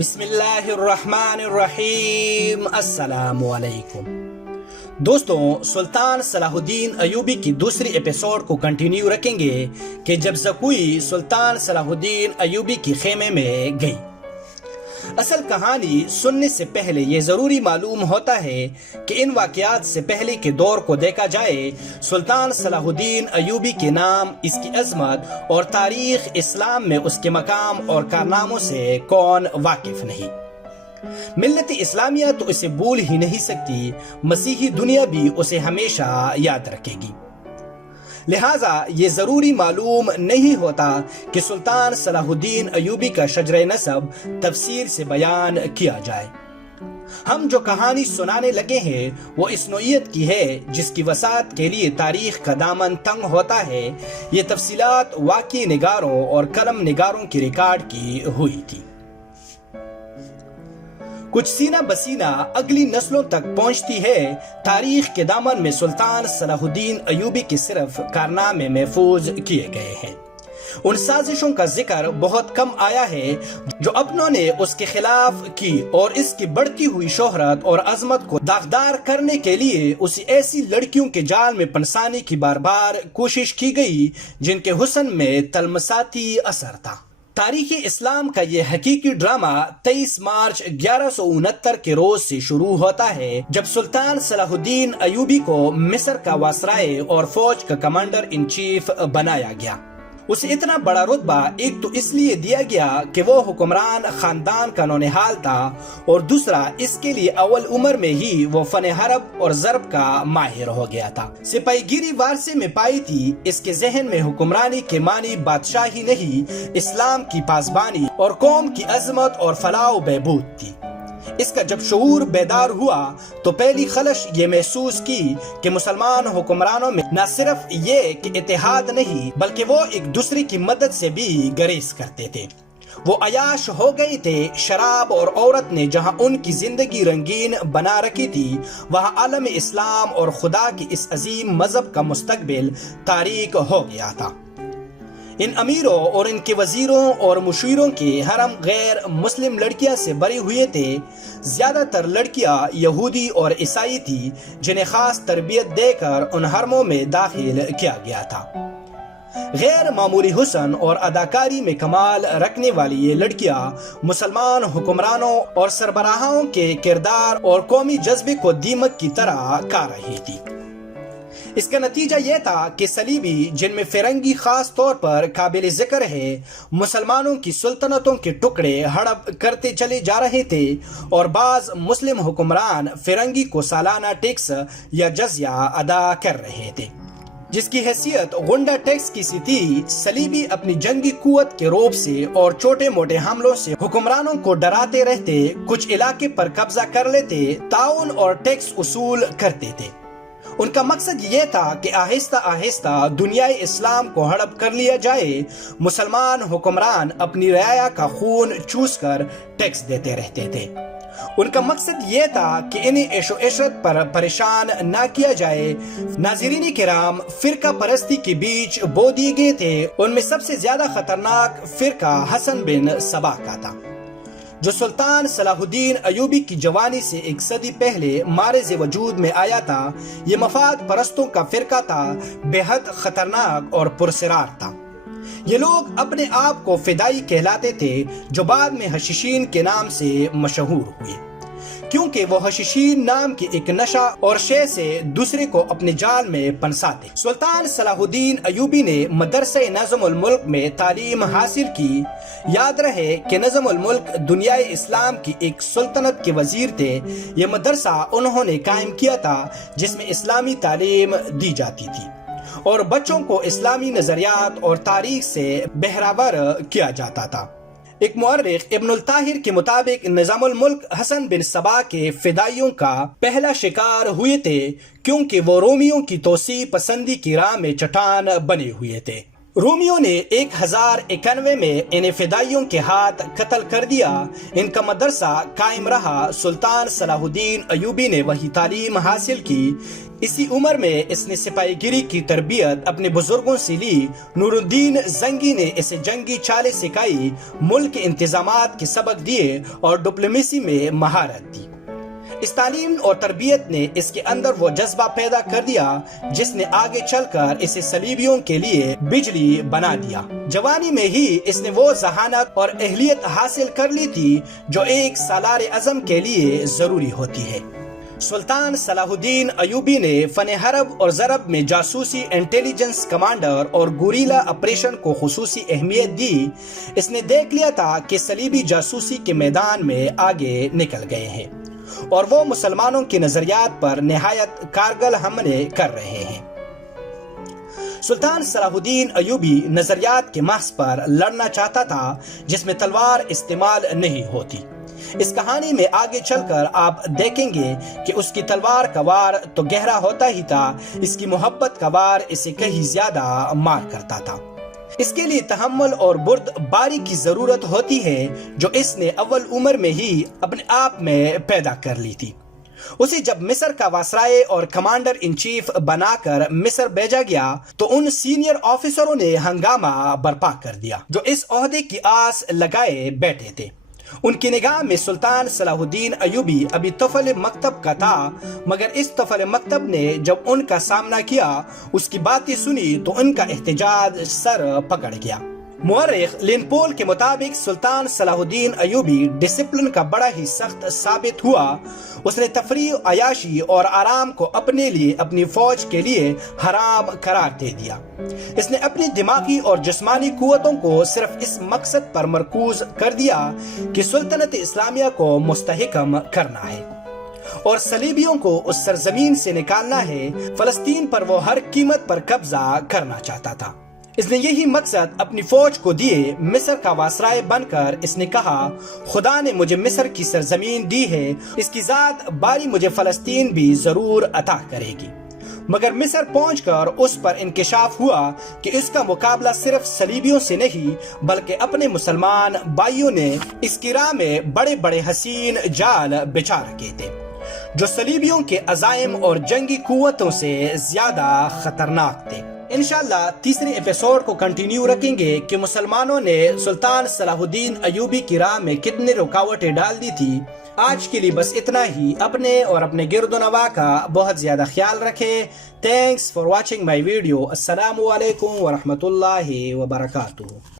بسم اللہ الرحمن الرحیم۔ السلام علیکم دوستوں، سلطان صلاح الدین ایوبی کی دوسری ایپیسوڈ کو کنٹینیو رکھیں گے کہ جب زکوئی سلطان صلاح الدین ایوبی کی خیمے میں گئی۔ اصل کہانی سننے سے پہلے یہ ضروری معلوم ہوتا ہے کہ ان واقعات سے پہلے کے دور کو دیکھا جائے۔ سلطان صلاح الدین ایوبی کے نام، اس کی عظمت اور تاریخ اسلام میں اس کے مقام اور کارناموں سے کون واقف نہیں؟ ملت اسلامیہ تو اسے بھول ہی نہیں سکتی، مسیحی دنیا بھی اسے ہمیشہ یاد رکھے گی۔ لہٰذا یہ ضروری معلوم نہیں ہوتا کہ سلطان صلاح الدین ایوبی کا شجرہ نسب تفصیل سے بیان کیا جائے۔ ہم جو کہانی سنانے لگے ہیں وہ اس نوعیت کی ہے جس کی وسعت کے لیے تاریخ کا دامن تنگ ہوتا ہے۔ یہ تفصیلات واقعی نگاروں اور قلم نگاروں کی ریکارڈ کی ہوئی تھی۔ کچھ سینہ بسینہ اگلی نسلوں تک پہنچتی ہے۔ تاریخ کے دامن میں سلطان صلاح الدین ایوبی کے صرف کارنامے محفوظ کیے گئے ہیں۔ ان سازشوں کا ذکر بہت کم آیا ہے جو اپنوں نے اس کے خلاف کی، اور اس کی بڑھتی ہوئی شہرت اور عظمت کو داغدار کرنے کے لیے اسے ایسی لڑکیوں کے جال میں پھنسانے کی بار بار کوشش کی گئی جن کے حسن میں تلمساتی اثر تھا۔ تاریخ اسلام کا یہ حقیقی ڈرامہ 23 مارچ 1169 کے روز سے شروع ہوتا ہے جب سلطان صلاح الدین ایوبی کو مصر کا وائسرائے اور فوج کا کمانڈر ان چیف بنایا گیا۔ اسے اتنا بڑا رتبہ ایک تو اس لیے دیا گیا کہ وہ حکمران خاندان کا نونہال تھا، اور دوسرا اس کے لیے اول عمر میں ہی وہ فن حرب اور ضرب کا ماہر ہو گیا تھا۔ سپاہی گیری وارثے میں پائی تھی۔ اس کے ذہن میں حکمرانی کے معنی بادشاہی نہیں، اسلام کی پاسبانی اور قوم کی عظمت اور فلاح و بہبود تھی۔ اس کا جب شعور بیدار ہوا تو پہلی خلش یہ محسوس کی کہ مسلمان حکمرانوں میں نہ صرف یہ کہ اتحاد نہیں بلکہ وہ ایک دوسرے کی مدد سے بھی گریز کرتے تھے۔ وہ عیاش ہو گئے تھے۔ شراب اور عورت نے جہاں ان کی زندگی رنگین بنا رکھی تھی، وہاں عالم اسلام اور خدا کی اس عظیم مذہب کا مستقبل تاریک ہو گیا تھا۔ ان امیروں اور ان کے وزیروں اور مشیروں کے حرم غیر مسلم لڑکیاں سے بھرے ہوئے تھے۔ زیادہ تر لڑکیاں یہودی اور عیسائی تھی جنہیں خاص تربیت دے کر ان حرموں میں داخل کیا گیا تھا۔ غیر معمولی حسن اور اداکاری میں کمال رکھنے والی یہ لڑکیاں مسلمان حکمرانوں اور سربراہوں کے کردار اور قومی جذبے کو دیمک کی طرح کھا رہی تھی۔ اس کا نتیجہ یہ تھا کہ صلیبی، جن میں فرنگی خاص طور پر قابل ذکر ہے، مسلمانوں کی سلطنتوں کے ٹکڑے ہڑپ کرتے چلے جا رہے تھے، اور بعض مسلم حکمران فرنگی کو سالانہ ٹیکس یا جزیہ ادا کر رہے تھے جس کی حیثیت غنڈہ ٹیکس کی سی تھی۔ صلیبی اپنی جنگی قوت کے رعب سے اور چھوٹے موٹے حملوں سے حکمرانوں کو ڈراتے رہتے، کچھ علاقے پر قبضہ کر لیتے، تعاون اور ٹیکس وصول کرتے تھے۔ ان کا مقصد یہ تھا کہ آہستہ آہستہ دنیائے اسلام کو ہڑپ کر لیا جائے۔ مسلمان حکمران اپنی رعایا کا خون چوس کر ٹیکس دیتے رہتے تھے۔ ان کا مقصد یہ تھا کہ انہیں عیش و عشرت پر پریشان نہ کیا جائے۔ ناظرین کرام، فرقہ پرستی کے بیچ بو دیے گئے تھے۔ ان میں سب سے زیادہ خطرناک فرقہ حسن بن صبا کا تھا، جو سلطان صلاح الدین ایوبی کی جوانی سے ایک صدی پہلے معرض وجود میں آیا تھا۔ یہ مفاد پرستوں کا فرقہ تھا، بے حد خطرناک اور پرسرار تھا۔ یہ لوگ اپنے آپ کو فدائی کہلاتے تھے، جو بعد میں حشیشین کے نام سے مشہور ہوئے، کیونکہ وہ حشیشین نام کی ایک نشہ اور شے سے دوسرے کو اپنے جال میں پنساتے۔ سلطان صلاح الدین ایوبی نے مدرسہ نظم الملک میں تعلیم حاصل کی۔ یاد رہے کہ نظم الملک دنیائے اسلام کی ایک سلطنت کے وزیر تھے۔ یہ مدرسہ انہوں نے قائم کیا تھا جس میں اسلامی تعلیم دی جاتی تھی اور بچوں کو اسلامی نظریات اور تاریخ سے بہرور کیا جاتا تھا۔ ایک مورخ ابن الطاہر کے مطابق نظام الملک حسن بن صبا کے فدائیوں کا پہلا شکار ہوئے تھے، کیونکہ وہ رومیوں کی توسیع پسندی کی راہ میں چٹان بنے ہوئے تھے۔ رومیوں نے 1091 میں انہیں فدائیوں کے ہاتھ قتل کر دیا۔ ان کا مدرسہ قائم رہا۔ سلطان صلاح الدین ایوبی نے وہی تعلیم حاصل کی۔ اسی عمر میں اس نے سپاہی گیری کی تربیت اپنے بزرگوں سے لی۔ نور الدین زنگی نے اسے جنگی چالیں سکھائی، ملک کے انتظامات کے سبق دیے اور ڈپلومیسی میں مہارت دی۔ اس تعلیم اور تربیت نے اس کے اندر وہ جذبہ پیدا کر دیا جس نے آگے چل کر اسے صلیبیوں کے لیے بجلی بنا دیا۔ جوانی میں ہی اس نے وہ ذہانت اور اہلیت حاصل کر لی تھی جو ایک سالار اعظم کے لیے ضروری ہوتی ہے۔ سلطان صلاح الدین ایوبی نے فن حرب اور ضرب میں جاسوسی، انٹیلیجنس، کمانڈر اور گوریلا آپریشن کو خصوصی اہمیت دی۔ اس نے دیکھ لیا تھا کہ صلیبی جاسوسی کے میدان میں آگے نکل گئے ہیں اور وہ مسلمانوں کے نظریات پر نہایت کارگر حملے کر رہے ہیں۔ سلطان صلاح الدین ایوبی نظریات کے محض پر لڑنا چاہتا تھا جس میں تلوار استعمال نہیں ہوتی۔ اس کہانی میں آگے چل کر آپ دیکھیں گے کہ اس کی تلوار کا وار تو گہرا ہوتا ہی تھا، اس کی محبت کا وار اسے کہیں زیادہ مار کرتا تھا۔ اس کے لیے تحمل اور بردباری کی ضرورت ہوتی ہے جو اس نے اول عمر میں ہی اپنے آپ میں پیدا کر لی تھی۔ اسے جب مصر کا وائسرائے اور کمانڈر ان چیف بنا کر مصر بھیجا گیا تو ان سینئر آفیسروں نے ہنگامہ برپا کر دیا جو اس عہدے کی آس لگائے بیٹھے تھے۔ ان کی نگاہ میں سلطان صلاح الدین ایوبی ابھی طفل مکتب کا تھا، مگر اس طفل مکتب نے جب ان کا سامنا کیا، اس کی باتیں سنی تو ان کا احتجاج سر پکڑ گیا۔ مورخ لین پول کے مطابق سلطان صلاح الدین ایوبی ڈسپلن کا بڑا ہی سخت ثابت ہوا۔ اس نے تفریح، عیاشی اور آرام کو اپنے لیے، اپنی فوج کے لیے حرام قرار دے دیا۔ اس نے اپنی دماغی اور جسمانی قوتوں کو صرف اس مقصد پر مرکوز کر دیا کہ سلطنت اسلامیہ کو مستحکم کرنا ہے اور صلیبیوں کو اس سرزمین سے نکالنا ہے۔ فلسطین پر وہ ہر قیمت پر قبضہ کرنا چاہتا تھا۔ اس نے یہی مقصد اپنی فوج کو دیے۔ مصر کا وائسرائے بن کر اس نے کہا، خدا نے مجھے مصر کی سرزمین دی ہے، اس کی ذات باری مجھے فلسطین بھی ضرور عطا کرے گی۔ مگر مصر پہنچ کر اس پر انکشاف ہوا کہ اس کا مقابلہ صرف صلیبیوں سے نہیں بلکہ اپنے مسلمان بھائیوں نے اس کی راہ میں بڑے بڑے حسین جال بچھا رکھے تھے جو صلیبیوں کے عزائم اور جنگی قوتوں سے زیادہ خطرناک تھے۔ انشاءاللہ تیسرے ایپیسوڈ کو کنٹینیو رکھیں گے کہ مسلمانوں نے سلطان صلاح الدین ایوبی کی راہ میں کتنے رکاوٹیں ڈال دی تھی۔ آج کے لیے بس اتنا ہی۔ اپنے اور اپنے گرد و نواح کا بہت زیادہ خیال رکھیں۔ Thanks for watching my video. السلام علیکم ورحمۃ اللہ وبرکاتہ۔